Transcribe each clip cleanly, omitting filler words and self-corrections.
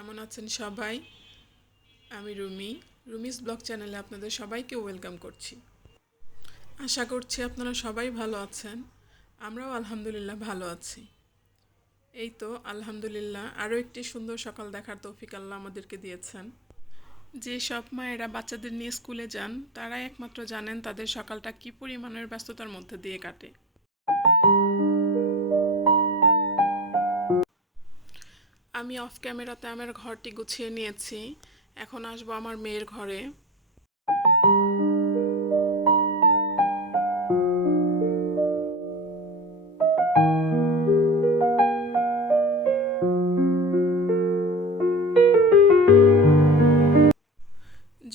কেমন আছেন সবাই? আমি রুমিস ব্লগ চ্যানেলে আপনাদের সবাইকে ওয়েলকাম করছি। আশা করছি আপনারা সবাই ভালো আছেন। আমরাও আলহামদুলিল্লাহ ভালো আছি। এই তো আলহামদুলিল্লাহ আরও একটি সুন্দর সকাল দেখার তৌফিক আল্লাহ আমাদেরকে দিয়েছেন। যে সব মায়েরা বাচ্চাদের নিয়ে স্কুলে যান তারাই একমাত্র জানেন তাদের সকালটা কী পরিমাণের ব্যস্ততার মধ্যে দিয়ে কাটে। আমি অফ ক্যামেরাতে আমার ঘরটি গুছিয়ে নিয়েছি। এখন আসবো আমার মেয়ের ঘরে।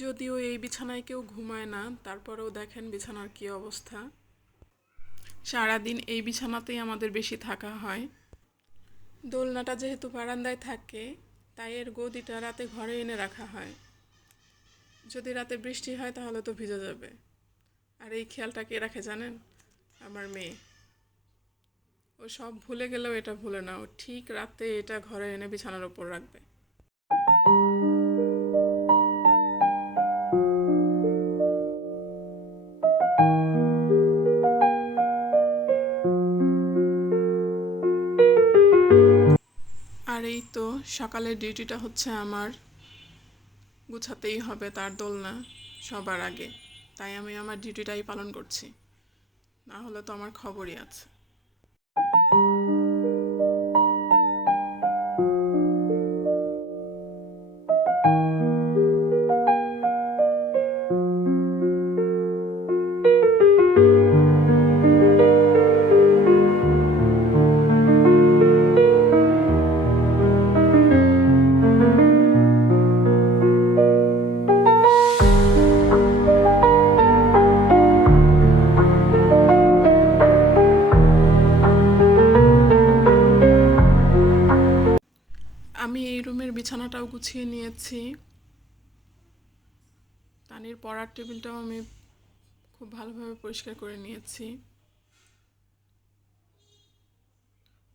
যদিও এই বিছানায় কেউ ঘুমায় না, তারপরেও দেখেন বিছানার কী অবস্থা। সারাদিন এই বিছানাতেই আমাদের বেশি থাকা হয়। দোলনাটা যেহেতু বারান্দায় থাকে, তাই এর গদিটা রাতে ঘরে এনে রাখা হয়। যদি রাতে বৃষ্টি হয় তাহলে তো ভিজে যাবে। আর এই খেয়ালটা কে রাখে জানেন? আমার মেয়ে। ও সব ভুলে গেলেও এটা ভুলে না, ও ঠিক রাতে এটা ঘরে এনে বিছানার ওপর রাখবে। আর এই তো সকালের ডিউটিটা হচ্ছে আমার, গুছাতেই হবে তার দোলনা সবার আগে। তাই আমি আমার ডিউটিটাই পালন করছি, না হলে তো আমার খবরই আছে। আমি এই রুমের বিছানাটাও গুছিয়ে নিয়েছি। তানির পড়ার টেবিলটাও আমি খুব ভালোভাবে পরিষ্কার করে নিয়েছি।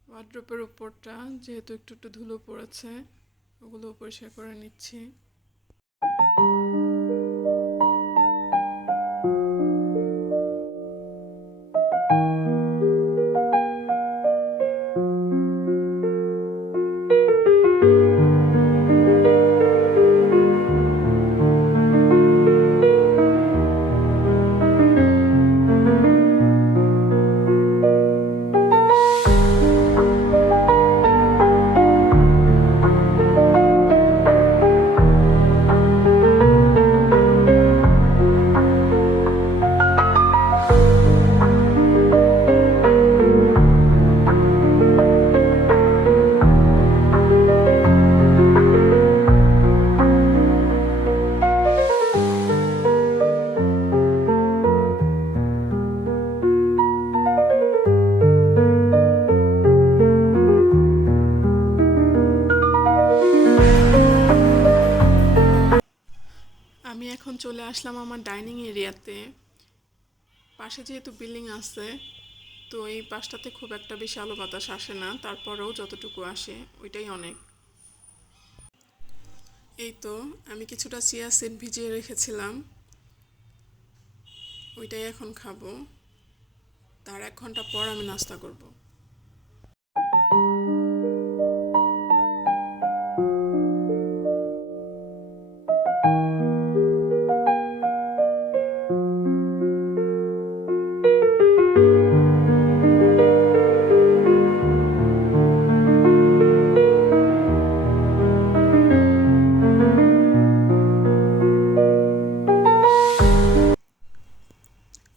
ওয়ার্ড্রোপের উপরটা যেহেতু একটু একটু ধুলো পড়েছে, ওগুলো পরিষ্কার করে নিচ্ছি। আমি এখন চলে আসলাম আমার ডাইনিং এরিয়াতে। পাশে যেহেতু বিল্ডিং আছে, তো এই পাশটাতে খুব একটা বেশি আলো বাতাস আসে না, তারপরেও যতটুকু আসে ওইটাই অনেক। এই তো আমি কিছুটা চিয়া সিড ভিজিয়ে রেখেছিলাম, ওইটাই এখন খাবো। তার 1 ঘন্টা পর আমি নাস্তা করব।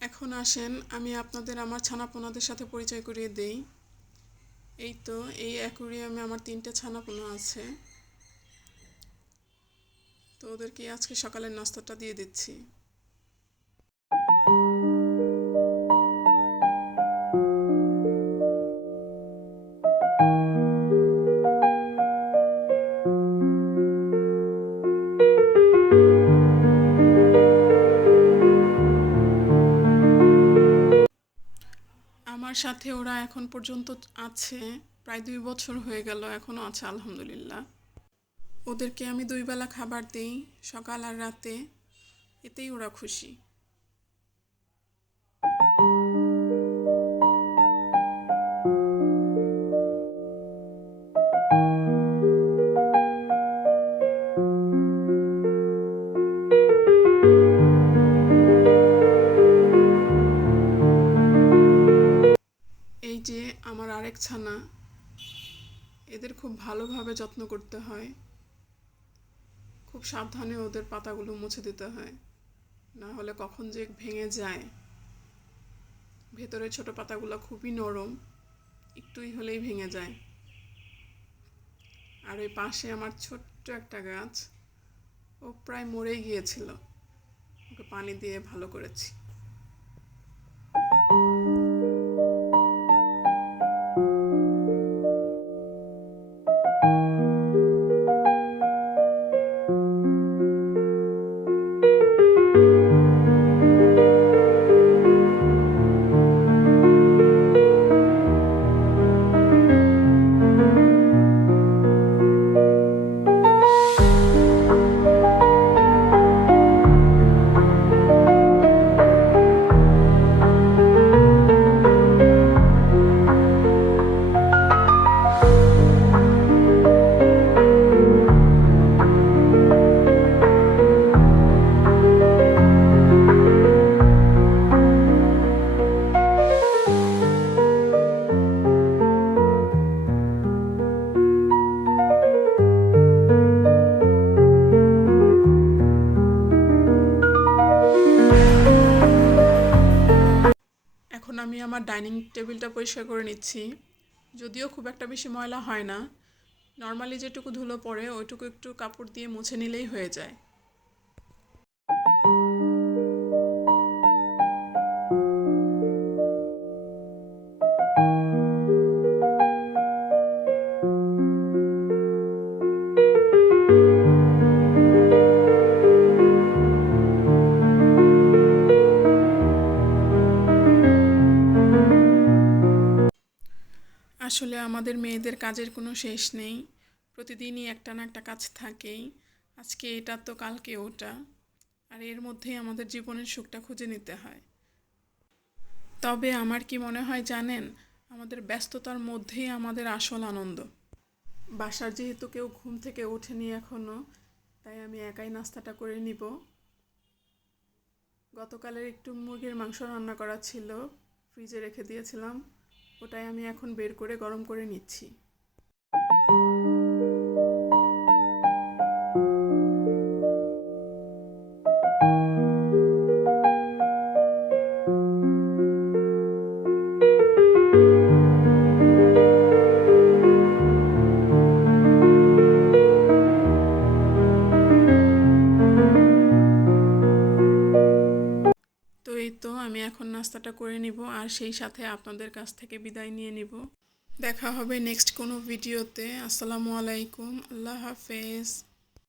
এখন আসেন আমি আপনাদের আমার ছানাপোনাদের সাথে পরিচয় করিয়ে দেই। এই তো এই অ্যাকুরিয়ামে আমার 3টে ছানাপোনা আছে, তো ওদেরকে আজকে সকালের নাস্তাটা দিয়ে দিচ্ছি। আমার সাথে ওরা এখন পর্যন্ত আছে, প্রায় 2 বছর হয়ে গেল, এখনও আছে আলহামদুলিল্লাহ। ওদেরকে আমি 2 বেলা খাবার দিই, সকাল আর রাতে, এতেই ওরা খুশি। এই যে আমার আরেক ছানা, এদের খুব ভালোভাবে যত্ন করতে হয়, খুব সাবধানে ওদের পাতাগুলো মুছে দিতে হয়, না হলে কখন যে ভেঙে যায়। ভেতরের ছোট পাতাগুলো খুবই নরম, একটুই হলেই ভেঙে যায়। আর ওই পাশে আমার ছোট্ট একটা গাছ, ও প্রায় মরেই গিয়েছিল, ওকে পানি দিয়ে ভালো করেছি। এখন আমি আমার ডাইনিং টেবিলটা পরিষ্কার করে নিচ্ছি। যদিও খুব একটা বেশি ময়লা হয় না, নর্মালি যেটুকু ধুলো পড়ে ওইটুকু একটু কাপড় দিয়ে মুছে নিলেই হয়ে যায়। আসলে আমাদের মেয়েদের কাজের কোনো শেষ নেই, প্রতিদিনই একটা না একটা কাজ থাকেই। আজকে এটা তো কালকে ওটা, আর এর মধ্যেই আমাদের জীবনের সুখটা খুঁজে নিতে হয়। তবে আমার কি মনে হয় জানেন, আমাদের ব্যস্ততার মধ্যেই আমাদের আসল আনন্দ। বাসার যেহেতু কেউ ঘুম থেকে ওঠেনি এখনো, তাই আমি একাই নাস্তাটা করে নিব। গতকালের একটু মুরগির মাংস রান্না করা ছিল, ফ্রিজে রেখে দিয়েছিলাম, ওটাই আমি এখন বের করে গরম করে নিচ্ছি। তো এই তো আমি এখন নাস্তাটা করে নিব, আর সেই সাথে আপনাদের কাছ থেকে বিদায় নিয়ে নিব। দেখা হবে নেক্সট কোনো ভিডিওতে। আসসালামু আলাইকুম, আল্লাহ হাফেজ।